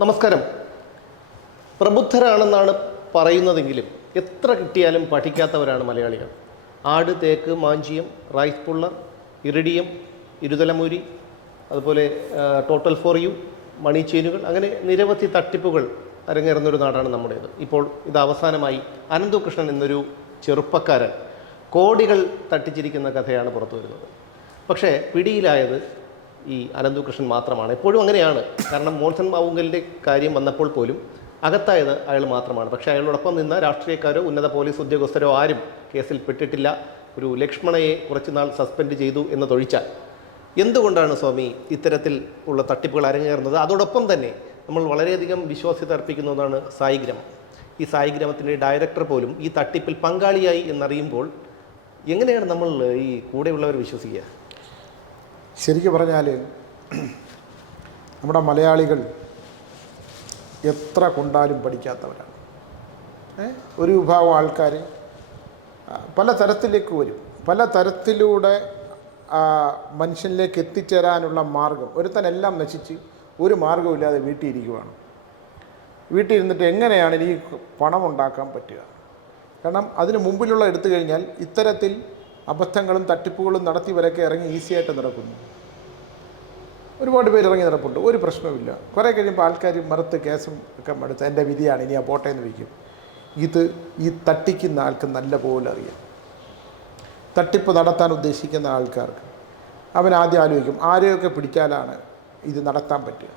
നമസ്കാരം. പ്രബുദ്ധരാണെന്നാണ് പറയുന്നതെങ്കിലും എത്ര കിട്ടിയാലും പഠിക്കാത്തവരാണ് മലയാളികൾ. ആട് തേക്ക് മാഞ്ചിയം റൈസ് പുള്ള ഇറിഡിയം ഇരുതലമൂരി അതുപോലെ ടോട്ടൽ ഫോർ യു മണി ചെയിനുകൾ അങ്ങനെ നിരവധി തട്ടിപ്പുകൾ അരങ്ങേറുന്നൊരു നാടാണ് നമ്മുടേത്. ഇപ്പോൾ ഇത് അവസാനമായി അനന്തകൃഷ്ണൻ എന്നൊരു ചെറുപ്പക്കാരൻ കോടികൾ തട്ടിച്ചിരിക്കുന്ന കഥയാണ് പുറത്തു വരുന്നത് പക്ഷേ പിടിയിലായത് ഈ അനന്തകൃഷ്ണൻ മാത്രമാണ്. എപ്പോഴും അങ്ങനെയാണ്. കാരണം മോൻസൺ മാവുങ്കലിന്റെ കാര്യം വന്നപ്പോൾ പോലും അകത്തായത് അയാൾ മാത്രമാണ്. പക്ഷേ അയാളോടൊപ്പം നിന്ന രാഷ്ട്രീയക്കാരോ ഉന്നത പോലീസ് ഉദ്യോഗസ്ഥരോ ആരും കേസിൽ പെട്ടിട്ടില്ല. ഒരു ലക്ഷ്മണയെ കുറച്ചുനാൾ സസ്പെൻഡ് ചെയ്തു എന്ന് തൊഴിച്ചാൽ എന്തുകൊണ്ടാണ് സ്വാമി ഇത്തരത്തിൽ ഉള്ള തട്ടിപ്പുകൾ അരങ്ങേറുന്നത്? അതോടൊപ്പം തന്നെ നമ്മൾ വളരെയധികം വിശ്വാസ്യത അർപ്പിക്കുന്നതാണ് സായിഗ്രാമം. ഈ സായിഗ്രാമത്തിന്റെ ഡയറക്ടർ പോലും ഈ തട്ടിപ്പിൽ പങ്കാളിയായി എന്നറിയുമ്പോൾ എങ്ങനെയാണ് നമ്മൾ ഈ കൂടെയുള്ളവർ വിശ്വസിക്കുക? ശരിക്കും പറഞ്ഞാൽ നമ്മുടെ മലയാളികൾ എത്ര കൊണ്ടാലും പഠിക്കാത്തവരാണ്. ഒരു വിഭാഗം ആൾക്കാർ പല തരത്തിലേക്ക് വരും. പല തരത്തിലൂടെ മനുഷ്യനിലേക്ക് എത്തിച്ചേരാനുള്ള മാർഗം ഒരുത്തനെല്ലാം നശിച്ച് ഒരു മാർഗമില്ലാതെ വീട്ടിൽ ഇരുന്നിട്ട് എങ്ങനെയാണ് ഇനി പണം ഉണ്ടാക്കാൻ പറ്റുക? കാരണം അതിന് മുമ്പിലുള്ള എടുത്തു കഴിഞ്ഞാൽ ഇത്തരത്തിൽ അബദ്ധങ്ങളും തട്ടിപ്പുകളും നടത്തിയവരൊക്കെ ഇറങ്ങി ഈസിയായിട്ട് നടക്കുന്നു. ഒരുപാട് പേര് ഇറങ്ങി നടപ്പുണ്ട്. ഒരു പ്രശ്നവുമില്ല. കുറേ കഴിയുമ്പോൾ ആൾക്കാർ മറുത്ത് കേസും ഒക്കെ മടുത്ത് എന്റെ വിധിയാണ് ഇനി ആ പോട്ടെ എന്ന് വയ്ക്കും. ഇത് ഈ തട്ടിക്കുന്ന ആൾക്ക് നല്ല പോലെ അറിയാം. തട്ടിപ്പ് നടത്താൻ ഉദ്ദേശിക്കുന്ന ആൾക്കാർക്ക് അവൻ ആദ്യം ആലോചിക്കും ആരെയൊക്കെ പിടിച്ചാലാണ് ഇത് നടത്താൻ പറ്റുക?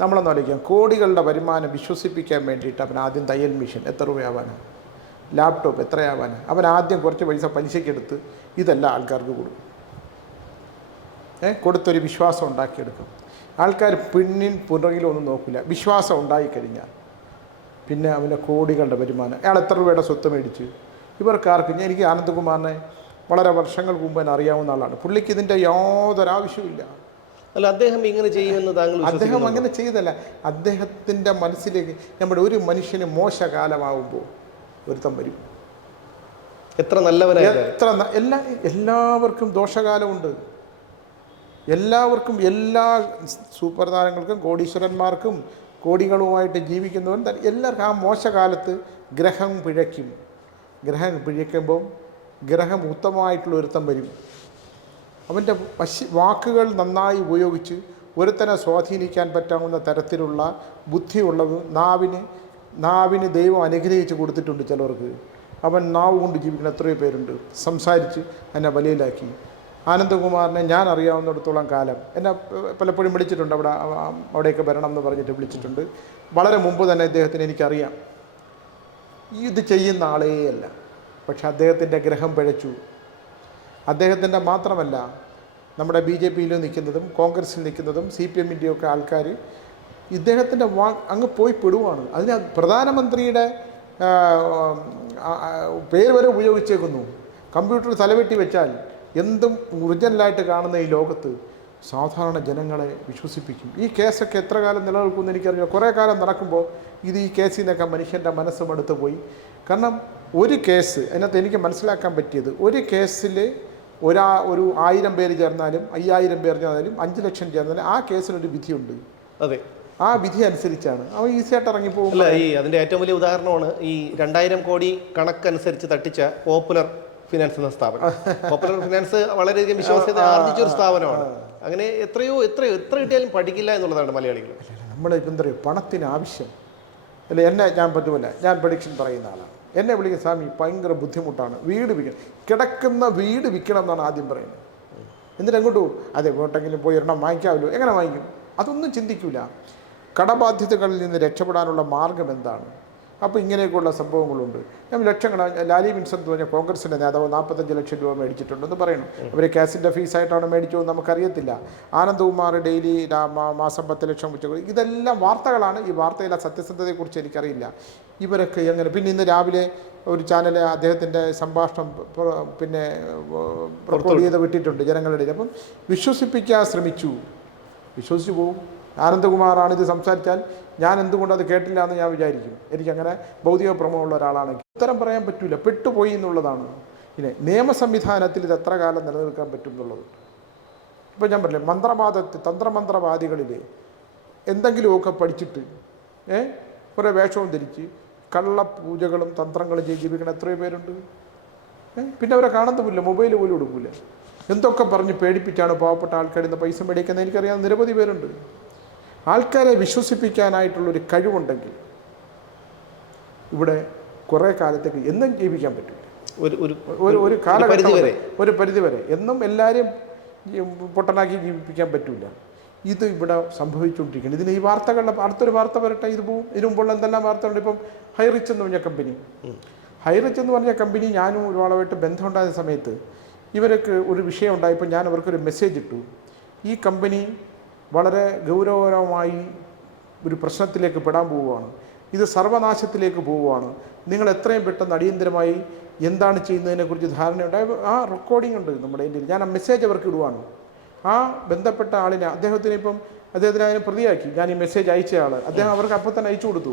നമ്മളെന്ന് ആലോചിക്കാം. കോടികളുടെ വരുമാനം വിശ്വസിപ്പിക്കാൻ വേണ്ടിയിട്ട് അവൻ ആദ്യം തയ്യൽ മിഷൻ എത്ര രൂപയാവാനാണ് ലാപ്ടോപ്പ് എത്രയാവാനാണ് അവൻ ആദ്യം കുറച്ച് പൈസ പലിശയ്ക്കെടുത്ത് ഇതെല്ലാം ആൾക്കാർക്ക് കൊടുക്കും. ഏ? കൊടുത്തൊരു വിശ്വാസം ഉണ്ടാക്കിയെടുക്കും. ആൾക്കാർ പിന്നിൻ പുറകിലും ഒന്നും നോക്കില്ല വിശ്വാസം ഉണ്ടായിക്കഴിഞ്ഞാൽ പിന്നെ അവന്റെ കോടികളുടെ വരുമാനം. അയാൾ എത്ര രൂപയുടെ സ്വത്ത് മേടിച്ച്? ഇവർക്കാർക്ക് ഞാൻ എനിക്ക് ആനന്ദകുമാറിനെ വളരെ വർഷങ്ങൾ മുമ്പ് തന്നെ അറിയാവുന്ന ആളാണ്. പുള്ളിക്ക് ഇതിന്റെ യാതൊരു ആവശ്യമില്ല അല്ല അദ്ദേഹം ഇങ്ങനെ ചെയ്യുമെന്ന് താങ്കൾ അദ്ദേഹം അങ്ങനെ ചെയ്തല്ല അദ്ദേഹത്തിന്റെ മനസ്സിലേക്ക് നമ്മുടെ ഒരു മനുഷ്യന് മോശകാലമാവുമ്പോൾ ഒരുത്തം വരും. എത്ര നല്ലവനായി എത്ര എല്ലാ എല്ലാവർക്കും ദോഷകാലമുണ്ട്. എല്ലാവർക്കും എല്ലാ സൂപ്പർ താരങ്ങൾക്കും കോടീശ്വരന്മാർക്കും കോടികളുമായിട്ട് ജീവിക്കുന്നവൻ തന്നെ എല്ലാവർക്കും ആ മോശകാലത്ത് ഗ്രഹം പിഴയ്ക്കും. ഗ്രഹം പിഴയ്ക്കുമ്പോൾ ഗ്രഹം ഉത്തമമായിട്ടുള്ള ഒരുത്തം വരും. അവന്റെ പശി വാക്കുകൾ നന്നായി ഉപയോഗിച്ച് ഒരുത്തനെ സ്വാധീനിക്കാൻ പറ്റാവുന്ന തരത്തിലുള്ള ബുദ്ധിയുള്ളത് നാവിന് നാവിന് ദൈവം അനുഗ്രഹിച്ച് കൊടുത്തിട്ടുണ്ട് ചിലർക്ക് അവൻ നാവ് കൊണ്ട് ജീവിക്കുന്ന എത്രയോ പേരുണ്ട്. സംസാരിച്ച് എന്നെ വലയിലാക്കി. ആനന്ദകുമാറിനെ ഞാൻ അറിയാവുന്നിടത്തോളം കാലം. എന്നെ പലപ്പോഴും വിളിച്ചിട്ടുണ്ട് അവിടെ അവിടേക്ക് വരണം എന്ന് പറഞ്ഞിട്ട് വിളിച്ചിട്ടുണ്ട്. വളരെ മുമ്പ് തന്നെ അദ്ദേഹത്തിന് എനിക്കറിയാം. ഇത് ചെയ്യുന്ന ആളേയല്ല. പക്ഷെ അദ്ദേഹത്തിന്റെ ഗ്രഹം പിഴച്ചു. അദ്ദേഹത്തിന്റെ മാത്രമല്ല നമ്മുടെ ബി ജെ പിയിൽ നിൽക്കുന്നതും കോൺഗ്രസ്സിൽ നിൽക്കുന്നതും സി പി എമ്മിന്റെയൊക്കെ ആൾക്കാർ ഇദ്ദേഹത്തിന്റെ വാ അങ്ങ് പോയി പെടുവാണ്. അതിന് പ്രധാനമന്ത്രിയുടെ പേര് വരെ ഉപയോഗിച്ചേക്കുന്നു. കമ്പ്യൂട്ടർ തലവെട്ടി വെച്ചാൽ എന്തും ഒറിജിനലായിട്ട് കാണുന്ന ഈ ലോകത്ത് സാധാരണ ജനങ്ങളെ വിശ്വസിപ്പിക്കും. ഈ കേസൊക്കെ എത്ര കാലം നിലനിൽക്കുമെന്ന് എനിക്കറിയാം കുറേ കാലം നടക്കുമ്പോൾ ഇത് ഈ കേസിൽ നിന്നൊക്കെ മനുഷ്യന്റെ മനസ്സും അടുത്ത് പോയി. കാരണം ഒരു കേസ് അതിനകത്ത് എനിക്ക് മനസ്സിലാക്കാൻ പറ്റിയത് ഒരു കേസിൽ ഒരാ ഒരു ആയിരം പേര് ചേർന്നാലും അയ്യായിരം പേർ ചേർന്നാലും അഞ്ച് ലക്ഷം ചേർന്നാലും ആ കേസിനൊരു വിധിയുണ്ട്. അതെ. ആ വിധി അനുസരിച്ചാണ്. അവൻ ഈസിയായിട്ട് ഇറങ്ങിപ്പോകും അല്ല ഈ അതിന്റെ ഏറ്റവും വലിയ ഉദാഹരണമാണ് ഈ രണ്ടായിരം കോടി കണക്കനുസരിച്ച് തട്ടിച്ച പോപ്പുലർ ഫിനാൻസ് എന്ന സ്ഥാപനം. പോപ്പുലർ ഫിനാൻസ് വളരെയധികം വിശ്വാസ്യത ആർജിച്ച ഒരു സ്ഥാപനമാണ്. അങ്ങനെ എത്രയോ എത്രയോ എത്ര കിട്ടിയാലും പഠിക്കില്ല എന്നുള്ളതാണ് മലയാളികൾ. നമ്മൾ എന്താ പറയുക പണത്തിന് ആവശ്യം. അല്ല എന്നെ ഞാൻ പറ്റുമല്ല ഞാൻ പ്രഡിക്ഷൻ പറയുന്ന ആളാണ്. എന്നെ വിളിക്കുന്ന സ്വാമി ഭയങ്കര ബുദ്ധിമുട്ടാണ്. വീട് വിൽക്കണം. കിടക്കുന്ന വീട് വിൽക്കണം എന്നാണ് ആദ്യം പറയുന്നത്. എന്നിട്ട് എങ്ങോട്ട് അതെ എങ്ങോട്ടെങ്കിലും പോയി ഒരെണ്ണം വാങ്ങിക്കാമല്ലോ. എങ്ങനെ വാങ്ങിക്കും? അതൊന്നും ചിന്തിക്കില്ല കടബാധ്യതകളിൽ നിന്ന് രക്ഷപ്പെടാനുള്ള മാർഗം എന്താണ്? അപ്പോൾ ഇങ്ങനെയൊക്കെയുള്ള സംഭവങ്ങളുണ്ട്. ഞാൻ ലക്ഷങ്ങൾ ലാലി വിൻസെന്റ് എന്ന് പറഞ്ഞ കോൺഗ്രസിന്റെ നേതാവ് നാൽപ്പത്തഞ്ച് ലക്ഷം രൂപ മേടിച്ചിട്ടുണ്ടെന്ന് പറയണം അവർ കേസിന്റെ ഫീസായിട്ടാണ് മേടിച്ചോ എന്ന് നമുക്കറിയത്തില്ല. ആനന്ദകുമാർ ഡെയിലി മാസം പത്ത് ലക്ഷം കൊടുക്കും. ഇതെല്ലാം വാർത്തകളാണ്. ഈ വാർത്തയിലെ സത്യസന്ധതയെക്കുറിച്ച് എനിക്കറിയില്ല. ഇവരൊക്കെ എങ്ങനെ? പിന്നെ ഇന്ന് രാവിലെ ഒരു ചാനൽ അദ്ദേഹത്തിന്റെ സംഭാഷണം പിന്നെ റെക്കോർഡ് ചെയ്ത് വിട്ടിട്ടുണ്ട് ജനങ്ങളുടെ അപ്പം വിശ്വസിപ്പിക്കാൻ ശ്രമിച്ചു. വിശ്വസിച്ചു പോകും ആനന്ദകുമാറാണ് ഇത് സംസാരിച്ചാൽ ഞാൻ എന്തുകൊണ്ട് അത് കേട്ടില്ല എന്ന് ഞാൻ വിചാരിക്കും. എനിക്കങ്ങനെ ഭൗതിക ഭ്രമമുള്ള ഒരാളാണെങ്കിൽ ഉത്തരം പറയാൻ പറ്റില്ല പെട്ടുപോയി എന്നുള്ളതാണ്. പിന്നെ നിയമ സംവിധാനത്തിൽ ഇത് എത്ര കാലം നിലനിൽക്കാൻ പറ്റും എന്നുള്ളത്. ഇപ്പോൾ ഞാൻ പറഞ്ഞില്ലേ മന്ത്രവാദത്തിൽ തന്ത്രമന്ത്രവാദികളിൽ എന്തെങ്കിലുമൊക്കെ പഠിച്ചിട്ട് ഏ? കുറേ വേഷവും ധരിച്ച് കള്ളപൂജകളും തന്ത്രങ്ങളും ചെയ്ത് ജീവിക്കുന്ന എത്രയോ പേരുണ്ട്. പിന്നെ അവരെ കാണത്തുമില്ല മൊബൈൽ പോലും എടുക്കില്ല എന്തൊക്കെ പറഞ്ഞ് പേടിപ്പിച്ചാണ് പാവപ്പെട്ട ആൾക്കാരിൽ നിന്ന് പൈസ മേടിക്കുന്നത് എനിക്കറിയാവുന്ന നിരവധി പേരുണ്ട്. ആൾക്കാരെ വിശ്വസിപ്പിക്കാനായിട്ടുള്ളൊരു കഴിവുണ്ടെങ്കിൽ ഇവിടെ കുറേ കാലത്തേക്ക് എന്നും ജീവിക്കാൻ പറ്റില്ല ഒരു ഒരു ഒരു കാലഘട്ടം വരെ. ഒരു പരിധി വരെ. എന്നും എല്ലാവരെയും പൊട്ടനാക്കി ജീവിപ്പിക്കാൻ പറ്റില്ല ഇത് ഇവിടെ സംഭവിച്ചുകൊണ്ടിരിക്കുന്നത് ഇതിന് ഈ വാർത്തകളുടെ അടുത്തൊരു വാർത്ത വരട്ടെ ഇത് പോവും. ഇതിനു മുമ്പുള്ള എന്തെല്ലാം വാർത്തകളുണ്ട്? ഇപ്പം ഹൈറിച്ച് എന്ന് പറഞ്ഞ കമ്പനി. ഹൈറിച്ച് എന്ന് പറഞ്ഞ കമ്പനി ഞാനും ഒരാളുമായിട്ട് ബന്ധമുണ്ടായ സമയത്ത് ഇവർക്ക് ഒരു വിഷയം ഉണ്ടായപ്പോൾ ഞാൻ അവർക്കൊരു മെസ്സേജ് ഇട്ടു. ഈ കമ്പനി വളരെ ഗൗരവകരമായി ഒരു പ്രശ്നത്തിലേക്ക് പെടാൻ പോവുകയാണ്. ഇത് സർവനാശത്തിലേക്ക് പോവുകയാണ്. നിങ്ങൾ എത്രയും പെട്ടെന്ന് അടിയന്തരമായി എന്താണ് ചെയ്യുന്നതിനെക്കുറിച്ച് ധാരണയുണ്ടായ. ആ റെക്കോർഡിംഗ് ഉണ്ട് നമ്മുടെ എന്റെ ഞാൻ ആ മെസ്സേജ് അവർക്ക് ഇടുവാണ്. ആ ബന്ധപ്പെട്ട ആളിനെ അദ്ദേഹത്തിന് ഇപ്പം അദ്ദേഹത്തിന് അതിനെ പ്രതിയാക്കി. ഞാൻ ഈ മെസ്സേജ് അയച്ച ആൾ അദ്ദേഹം അവർക്ക് അപ്പം തന്നെ അയച്ചു കൊടുത്തു.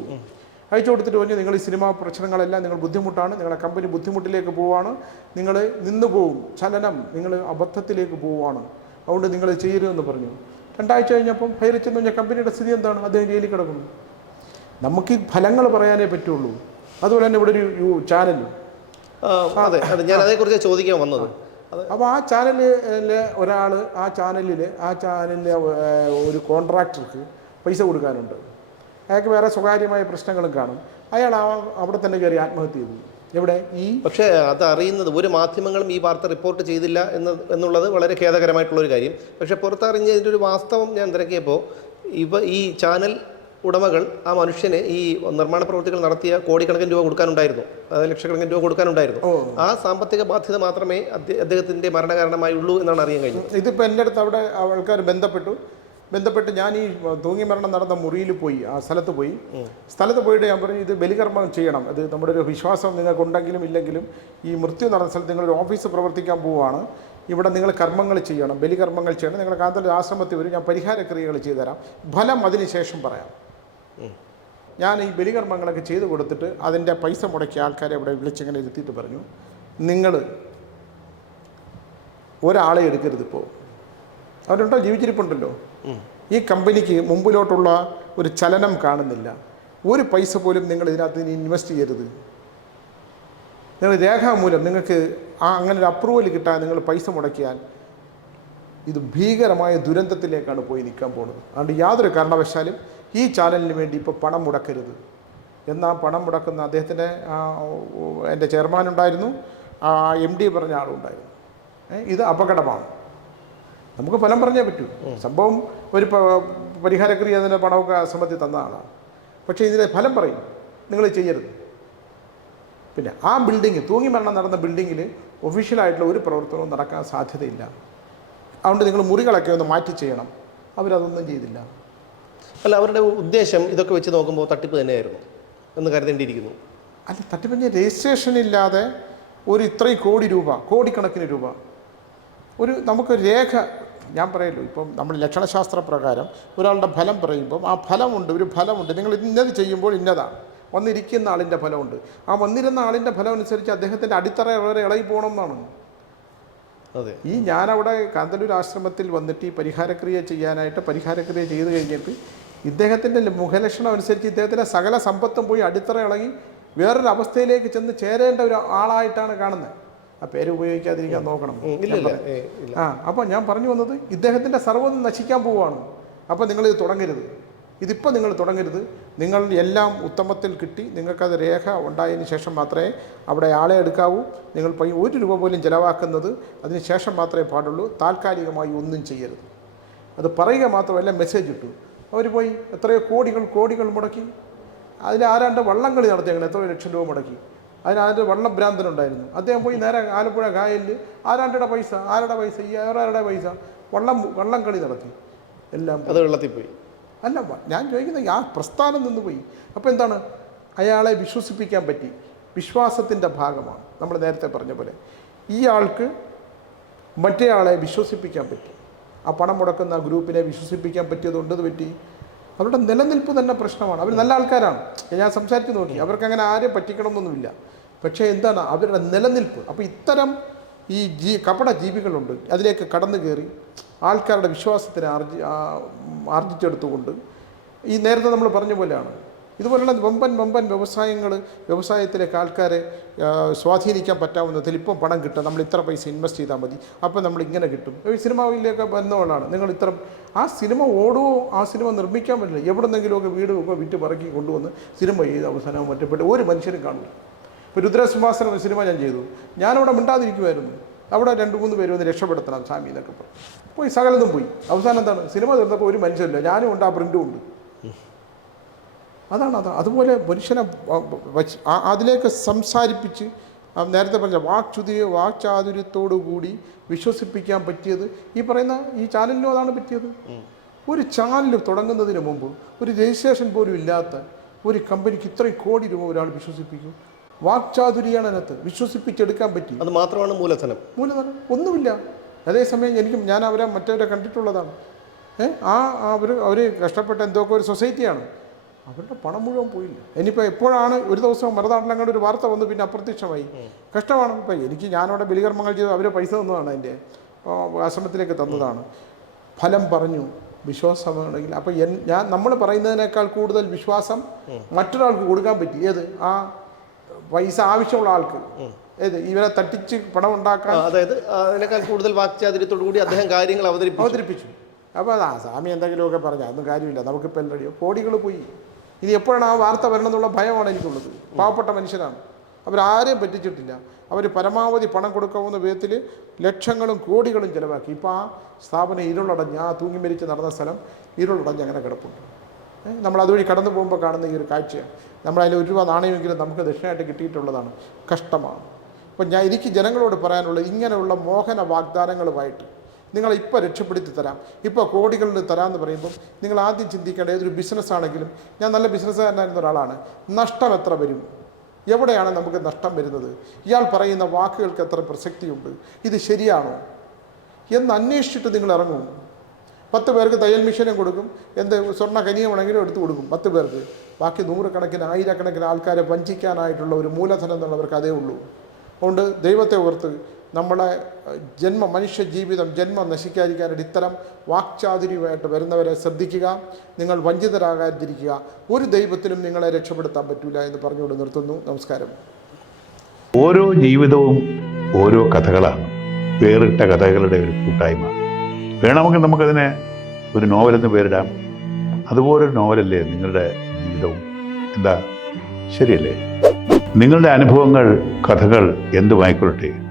അയച്ചു കൊടുത്തിട്ട് പറഞ്ഞു നിങ്ങൾ ഈ സിനിമാ പ്രശ്നങ്ങളെല്ലാം നിങ്ങൾ ബുദ്ധിമുട്ടാണ്. നിങ്ങളുടെ കമ്പനി ബുദ്ധിമുട്ടിലേക്ക് പോവുകയാണ്. നിങ്ങൾ നിന്നു പോവും ചലനം നിങ്ങൾ അബദ്ധത്തിലേക്ക് പോവുകയാണ്. അതുകൊണ്ട് നിങ്ങൾ ചെയ്യരുതെന്ന് പറഞ്ഞു. രണ്ടാഴ്ച കഴിഞ്ഞപ്പം ഹൈറിച്ചെന്ന് പറഞ്ഞ കമ്പനിയുടെ സ്ഥിതി എന്താണ്? അദ്ദേഹം ജയിലിൽ കിടക്കുന്നു. നമുക്ക് ഈ ഫലങ്ങൾ പറയാനേ പറ്റുള്ളൂ. അതുപോലെ തന്നെ ഇവിടെ ഒരു ചാനൽ അതെ അതെ. ഞാൻ അതേക്കുറിച്ച് ചോദിക്കാൻ വന്നത്. അപ്പോൾ ആ ചാനലിലെ ഒരാൾ ആ ചാനലിൽ ആ ചാനലിലെ ഒരു കോൺട്രാക്ടർക്ക് പൈസ കൊടുക്കാനുണ്ട്. അയാൾക്ക് വേറെ സ്വകാര്യമായ പ്രശ്നങ്ങളും കാണും. അയാൾ അവിടെ തന്നെ കയറി ആത്മഹത്യ ചെയ്തു. എവിടെ? ഈ? പക്ഷേ അത് അറിയുന്നത് ഒരു മാധ്യമങ്ങളും ഈ വാർത്ത റിപ്പോർട്ട് ചെയ്തില്ല എന്ന് എന്നുള്ളത് വളരെ ഖേദകരമായിട്ടുള്ള ഒരു കാര്യം. പക്ഷേ പുറത്തറിഞ്ഞതിന്റെ ഒരു വാസ്തവം ഞാൻ തിരക്കിയപ്പോൾ ഇവ ഈ ചാനൽ ഉടമകൾ ആ മനുഷ്യനെ ഈ നിർമ്മാണ പ്രവൃത്തികൾ നടത്തിയ കോടിക്കണക്കിന് രൂപ കൊടുക്കാനുണ്ടായിരുന്നു. അതായത് ലക്ഷക്കണക്കിന് രൂപ കൊടുക്കാനുണ്ടായിരുന്നു. ആ സാമ്പത്തിക ബാധ്യത മാത്രമേ അദ്ദേഹ- അദ്ദേഹത്തിന്റെ മരണകാരണമായി ഉള്ളൂ എന്നാണ് അറിയാൻ കഴിഞ്ഞത്. ഇതിപ്പോൾ എന്റെ അടുത്ത് അവിടെ ആൾക്കാർ ബന്ധപ്പെട്ടു. ബന്ധപ്പെട്ട് ഞാൻ ഈ തൂങ്ങി മരണം നടന്ന മുറിയിൽ പോയി ആ സ്ഥലത്ത് പോയി. സ്ഥലത്ത് പോയിട്ട് ഞാൻ പറഞ്ഞു ഇത് ബലികർമ്മം ചെയ്യണം. അത് നമ്മുടെ ഒരു വിശ്വാസം നിങ്ങൾക്കുണ്ടെങ്കിലും ഇല്ലെങ്കിലും ഈ മൃത്യു നടന്ന സ്ഥലത്ത് നിങ്ങളൊരു ഓഫീസ് പ്രവർത്തിക്കാൻ പോവുകയാണ്. ഇവിടെ നിങ്ങൾ കർമ്മങ്ങൾ ചെയ്യണം. ബലികർമ്മങ്ങൾ ചെയ്യണം. നിങ്ങൾ കാന്തന്റെ ആശ്രമത്തിൽ വരും. ഞാൻ പരിഹാര ക്രിയകൾ ചെയ്തുതരാം. ഫലം അതിന് ശേഷം പറയാം. ഞാൻ ഈ ബലികർമ്മങ്ങളൊക്കെ ചെയ്തു കൊടുത്തിട്ട് അതിന്റെ പൈസ മുടക്കിയ ആൾക്കാരെ ഇവിടെ വിളിച്ചിങ്ങനെ ഇരുത്തിയിട്ട് പറഞ്ഞു നിങ്ങൾ ഒരാളെ എടുക്കരുത് ഇപ്പോൾ അവരുണ്ടോ? ജീവിച്ചിരിപ്പുണ്ടല്ലോ. ഈ കമ്പനിക്ക് മുമ്പിലോട്ടുള്ള ഒരു ചലനം കാണുന്നില്ല. ഒരു പൈസ പോലും നിങ്ങൾ ഇതിനകത്ത് ഇൻവെസ്റ്റ് ചെയ്യരുത്. നിങ്ങൾ രേഖാമൂലം നിങ്ങൾക്ക് ആ അങ്ങനെ ഒരു അപ്രൂവൽ കിട്ടാൻ നിങ്ങൾ പൈസ മുടക്കിയാൽ ഇത് ഭീകരമായ ദുരന്തത്തിലേക്കാണ് പോയി നിൽക്കാൻ പോകുന്നത്. അതുകൊണ്ട് യാതൊരു കാരണവശാലും ഈ ചാനലിന് വേണ്ടി ഇപ്പോൾ പണം മുടക്കരുത്. എന്നാൽ പണം മുടക്കുന്ന അദ്ദേഹത്തിന്റെ എന്റെ ചെയർമാൻ ഉണ്ടായിരുന്നു. എം ഡി പറഞ്ഞ ആളുണ്ടായിരുന്നു. ഇത് അപകടമാണ്. നമുക്ക് ഫലം പറഞ്ഞേ പറ്റൂ. സംഭവം ഒരു പരിഹാരക്രിയ അതിന്റെ പണമൊക്കെ അസമത്തിൽ തന്ന ആളാണ് പക്ഷേ ഇതിന്റെ ഫലം പറയും. നിങ്ങൾ ചെയ്യരുത്. പിന്നെ ആ ബിൽഡിങ് തൂങ്ങി മരണം നടന്ന ബിൽഡിങ്ങിൽ ഒഫീഷ്യലായിട്ടുള്ള ഒരു പ്രവർത്തനവും നടക്കാൻ സാധ്യതയില്ല. അതുകൊണ്ട് നിങ്ങൾ മുറികളൊക്കെ ഒന്ന് മാറ്റി ചെയ്യണം. അവരതൊന്നും ചെയ്തില്ല. അല്ല അവരുടെ ഉദ്ദേശം ഇതൊക്കെ വെച്ച് നോക്കുമ്പോൾ തട്ടിപ്പ് തന്നെയായിരുന്നു എന്ന് കരുതേണ്ടിയിരിക്കുന്നു. അല്ല തട്ടിപ്പിന്റെ രജിസ്ട്രേഷൻ ഇല്ലാതെ ഒരു ഇത്രയും കോടി രൂപ കോടിക്കണക്കിന് രൂപ. ഒരു നമുക്ക് രേഖ ഞാൻ പറയല്ലോ ഇപ്പം നമ്മൾ ലക്ഷണശാസ്ത്ര പ്രകാരം ഒരാളുടെ ഫലം പറയുമ്പം ആ ഫലമുണ്ട് ഒരു ഫലമുണ്ട്. നിങ്ങൾ ഇന്നത് ചെയ്യുമ്പോൾ ഇന്നതാണ്. വന്നിരിക്കുന്ന ആളിന്റെ ഫലമുണ്ട്. ആ വന്നിരുന്ന ആളിന്റെ ഫലം അനുസരിച്ച് അദ്ദേഹത്തിന്റെ അടിത്തറ വളരെ ഇളകി പോകണം എന്നാണ് അതെ. ഈ ഞാനവിടെ കാന്തല്ലൂർ ആശ്രമത്തിൽ വന്നിട്ട് ഈ പരിഹാരക്രിയ ചെയ്യാനായിട്ട് പരിഹാരക്രിയ ചെയ്ത് കഴിഞ്ഞിട്ട് ഇദ്ദേഹത്തിന്റെ മുഖലക്ഷണം അനുസരിച്ച് ഇദ്ദേഹത്തിന്റെ സകല സമ്പത്തും പോയി അടിത്തറ ഇളകി വേറൊരു അവസ്ഥയിലേക്ക് ചെന്ന് ചേരേണ്ട ഒരു ആളായിട്ടാണ് കാണുന്നത്. ആ പേര് ഉപയോഗിക്കാതിരിക്കാൻ നോക്കണം. ആ അപ്പോൾ ഞാൻ പറഞ്ഞു വന്നത് ഇദ്ദേഹത്തിന്റെ സർവം നശിക്കാൻ പോവുകയാണ് അപ്പോൾ നിങ്ങളിത് തുടങ്ങരുത്. ഇതിപ്പോൾ നിങ്ങൾ തുടങ്ങരുത്. നിങ്ങൾ എല്ലാം ഉത്തമത്തിൽ കിട്ടി നിങ്ങൾക്കത് രേഖ ഉണ്ടായതിന് ശേഷം മാത്രമേ അവിടെ ആളെ എടുക്കാവൂ. നിങ്ങൾ പൈ ഒരു രൂപ പോലും ചിലവാക്കുന്നത് അതിന് ശേഷം മാത്രമേ പാടുള്ളൂ. താൽക്കാലികമായി ഒന്നും ചെയ്യരുത്. അത് പറയുക മാത്രമല്ല മെസ്സേജ് ഇട്ടു. അവർ പോയി എത്രയോ കോടികൾ കോടികൾ മുടക്കി. അതിൽ ആരാണ്ട് വള്ളംകളി നടത്തിയാണ് എത്രയോ ലക്ഷം രൂപ മുടക്കി. അതിന് അതിന്റെ വള്ളഭ്രാന്തനുണ്ടായിരുന്നു അദ്ദേഹം പോയി നേരെ ആലപ്പുഴ കായലിൽ ആരാണ്ടയുടെ പൈസ ആരുടെ പൈസ ഈ ആരുടെ പൈസ വള്ളം വള്ളം കളി നടത്തി. എല്ലാം അത് വെള്ളത്തിൽ പോയി. അല്ല ഞാൻ ചോദിക്കുന്നത് ആ പ്രസ്ഥാനം നിന്ന് പോയി. അപ്പോൾ എന്താണ്? അയാളെ വിശ്വസിപ്പിക്കാൻ പറ്റി. വിശ്വാസത്തിന്റെ ഭാഗമാണ്. നമ്മൾ നേരത്തെ പറഞ്ഞ പോലെ. ഈ ആൾക്ക് മറ്റേ ആളെ വിശ്വസിപ്പിക്കാൻ പറ്റി. ആ പണം മുടക്കുന്ന ഗ്രൂപ്പിനെ വിശ്വസിപ്പിക്കാൻ പറ്റിയതുകൊണ്ട് പറ്റി? അവരുടെ നിലനിൽപ്പ് തന്നെ പ്രശ്നമാണ്. അവർ നല്ല ആൾക്കാരാണ്. ഞാൻ സംസാരിച്ച് നോക്കി. അവർക്ക് അങ്ങനെ ആരെയും പറ്റിക്കണമെന്നൊന്നുമില്ല. പക്ഷേ എന്താണ്? അവരുടെ നിലനിൽപ്പ്. അപ്പോൾ ഇത്തരം ഈ ജീ കപട ജീവികളുണ്ട്. അതിലേക്ക് കടന്നു കയറി ആൾക്കാരുടെ വിശ്വാസത്തിന് ആർജി ആർജിച്ചെടുത്തുകൊണ്ട് ഈ നേരത്തെ നമ്മൾ പറഞ്ഞ പോലെയാണ്. ഇതുപോലുള്ള വമ്പൻ വമ്പൻ വ്യവസായങ്ങൾ വ്യവസായത്തിലേക്ക് ആൾക്കാരെ സ്വാധീനിക്കാൻ പറ്റാവുന്നതിൽ ഇപ്പം പണം കിട്ടും. നമ്മൾ ഇത്ര പൈസ ഇൻവെസ്റ്റ് ചെയ്താൽ മതി. അപ്പോൾ നമ്മൾ ഇങ്ങനെ കിട്ടും. ഈ സിനിമയിലേക്ക് ബന്ധമുള്ളതാണ് നിങ്ങൾ ഇത്ര ആ സിനിമ ഓടുമോ ആ സിനിമ നിർമ്മിക്കാൻ പറ്റില്ല. എവിടെന്നെങ്കിലുമൊക്കെ വീട് ഒക്കെ വിറ്റ് പറക്കി കൊണ്ടുവന്ന് സിനിമ ചെയ്ത് അവസാനം മറ്റപ്പെട്ട് ഒരു മനുഷ്യരും കാണില്ല ഇപ്പോൾ രുദ്രസിംഹാസനം ഒരു സിനിമ ഞാൻ ചെയ്തു. ഞാനവിടെ മിണ്ടാതിരിക്കുമായിരുന്നു അവിടെ രണ്ട് മൂന്ന് പേര് വന്ന് രക്ഷപ്പെടുത്തണം സ്വാമി എന്നൊക്കെ പോയി സകലതും പോയി. അവസാനം എന്താണ്? സിനിമ തീർന്നപ്പോൾ ഒരു മനുഷ്യരില്ല ഞാനും ഉണ്ട് ആ പ്രിന്റും ഉണ്ട്. അതാണ് അതാണ് അതുപോലെ മനുഷ്യനെ വച്ച് അതിലേക്ക് സംസാരിപ്പിച്ച് നേരത്തെ പറഞ്ഞ വാക്ചുതിയെ വാക്ചാതുര്യത്തോടു കൂടി വിശ്വസിപ്പിക്കാൻ പറ്റിയത് ഈ പറയുന്ന ഈ ചാനലിനും അതാണ് പറ്റിയത്. ഒരു ചാനൽ തുടങ്ങുന്നതിന് മുമ്പ് ഒരു രജിസ്ട്രേഷൻ പോലും ഇല്ലാത്ത ഒരു കമ്പനിക്ക് ഇത്രയും കോടി രൂപ ഒരാൾ വിശ്വസിപ്പിക്കും. വാക്ചാതുര്യാണ് അതിനകത്ത് വിശ്വസിപ്പിച്ചെടുക്കാൻ പറ്റി. അത് മാത്രമാണ് മൂലധനം. മൂലധനം ഒന്നുമില്ല. അതേസമയം എനിക്ക് ഞാൻ അവരെ മറ്റവരെ കണ്ടിട്ടുള്ളതാണ്. ഏഹ് ആ അവർ അവർ കഷ്ടപ്പെട്ട എന്തൊക്കെ ഒരു സൊസൈറ്റിയാണ്. അവരുടെ പണം മുഴുവൻ പോയില്ല. ഇനിയിപ്പോൾ എപ്പോഴാണ് ഒരു ദിവസം മറുനാട്ടിലങ്ങോട്ട് ഒരു വാർത്ത വന്നു പിന്നെ അപ്രത്യക്ഷമായി? കഷ്ടമാണ്. ഇപ്പം എനിക്ക് ഞാനവിടെ ബലികർമ്മങ്ങൾ ചെയ്തു അവർ പൈസ തന്നതാണ് എന്റെ ആശ്രമത്തിലേക്ക് തന്നതാണ്. ഫലം പറഞ്ഞു. വിശ്വാസമാണെങ്കിൽ അപ്പം എൻ ഞാൻ നമ്മൾ പറയുന്നതിനേക്കാൾ കൂടുതൽ വിശ്വാസം മറ്റൊരാൾക്ക് കൊടുക്കാൻ പറ്റി. ഏത്? ആ പൈസ ആവശ്യമുള്ള ആൾക്ക്. ഏത്? ഇവരെ തട്ടിച്ച് പണം ഉണ്ടാക്കാൻ അതായത് അതിനേക്കാൾ കൂടുതൽ വാക്ചാതിര്യത്തോടു കൂടി അദ്ദേഹം കാര്യങ്ങൾ അവതരിപ്പിച്ചു. അവതരിപ്പിച്ചു. അപ്പോൾ ആ സ്വാമി എന്തെങ്കിലുമൊക്കെ പറഞ്ഞു അതൊന്നും കാര്യമില്ല. നമുക്കിപ്പോൾ എല്ലടിയോ കോടികൾ പോയി. ഇനി എപ്പോഴാണ് ആ വാർത്ത വരണമെന്നുള്ള ഭയമാണ് എനിക്കുള്ളത്. പാവപ്പെട്ട മനുഷ്യരാണ്. അവരാരെയും പറ്റിച്ചിട്ടില്ല. അവർ പരമാവധി പണം കൊടുക്കാവുന്ന വിധത്തിൽ ലക്ഷങ്ങളും കോടികളും ചിലവാക്കി. ഇപ്പോൾ ആ സ്ഥാപനം ഇരുളടഞ്ഞ് ആ തൂങ്ങി മരിച്ച് നടന്ന സ്ഥലം ഇരുളടഞ്ഞ് അങ്ങനെ കിടപ്പുണ്ട്. നമ്മൾ അതുവഴി കടന്നു പോകുമ്പോൾ കാണുന്ന ഈ ഒരു കാഴ്ചയാണ്. നമ്മൾ ഒരു രൂപ നാണയമെങ്കിലും നമുക്ക് ദക്ഷിണയായിട്ട് കിട്ടിയിട്ടുള്ളതാണ്. കഷ്ടമാണ്. അപ്പം ഞാൻ എനിക്ക് ജനങ്ങളോട് പറയാനുള്ളത് ഇങ്ങനെയുള്ള മോഹന വാഗ്ദാനങ്ങളുമായിട്ട് നിങ്ങളെ ഇപ്പോൾ രക്ഷപ്പെടുത്തി തരാം. ഇപ്പോൾ കോടികളിൽ തരാമെന്ന് പറയുമ്പോൾ നിങ്ങൾ ആദ്യം ചിന്തിക്കേണ്ട ഏതൊരു ബിസിനസ് ആണെങ്കിലും ഞാൻ നല്ല ബിസിനസ്സുകാരനായിരുന്ന ഒരാളാണ്. നഷ്ടം എത്ര വരും? എവിടെയാണ് നമുക്ക് നഷ്ടം വരുന്നത്? ഇയാൾ പറയുന്ന വാക്കുകൾക്ക് എത്ര പ്രസക്തിയുണ്ട്? ഇത് ശരിയാണോ? എന്ന് അന്വേഷിച്ചിട്ട് നിങ്ങൾ ഇറങ്ങും. പത്ത് പേർക്ക് തയ്യൽ മെഷീനും കൊടുക്കും. എന്ത് സ്വർണ കനിയമാണെങ്കിലും എടുത്തു കൊടുക്കും പത്ത് പേർക്ക്. ബാക്കി നൂറുകണക്കിന് ആയിരക്കണക്കിന് ആൾക്കാരെ വഞ്ചിക്കാനായിട്ടുള്ള ഒരു മൂലധനം എന്നുള്ളവർക്ക് അതേ ഉള്ളൂ. അതുകൊണ്ട് ദൈവത്തെ ഓർത്ത് നമ്മളെ അഹ്, ജന്മ മനുഷ്യ ജീവിതം ജന്മം നശിക്കാതിരിക്കാനായിട്ട് ഇത്തരം വാക്ചാതുര്യമായിട്ട് വരുന്നവരെ ശ്രദ്ധിക്കുക നിങ്ങൾ വഞ്ചിതരാകാതിരിക്കുക. ഒരു ദൈവത്തിനും നിങ്ങളെ രക്ഷപ്പെടുത്താൻ പറ്റില്ല എന്ന് പറഞ്ഞുകൊണ്ട് നിർത്തുന്നു. നമസ്കാരം. ഓരോ ജീവിതവും ഓരോ കഥകളാണ്. വേറിട്ട കഥകളുടെ ഒരു കൂട്ടായ്മ. വേണമെങ്കിൽ നമുക്കതിനെ ഒരു നോവലെന്ന് പേരിടാം. അതുപോലൊരു നോവലല്ലേ നിങ്ങളുടെ ജീവിതവും? എന്താ? ശരിയല്ലേ? നിങ്ങളുടെ അനുഭവങ്ങൾ കഥകൾ എന്തുമായിക്കൊള്ളട്ടെ?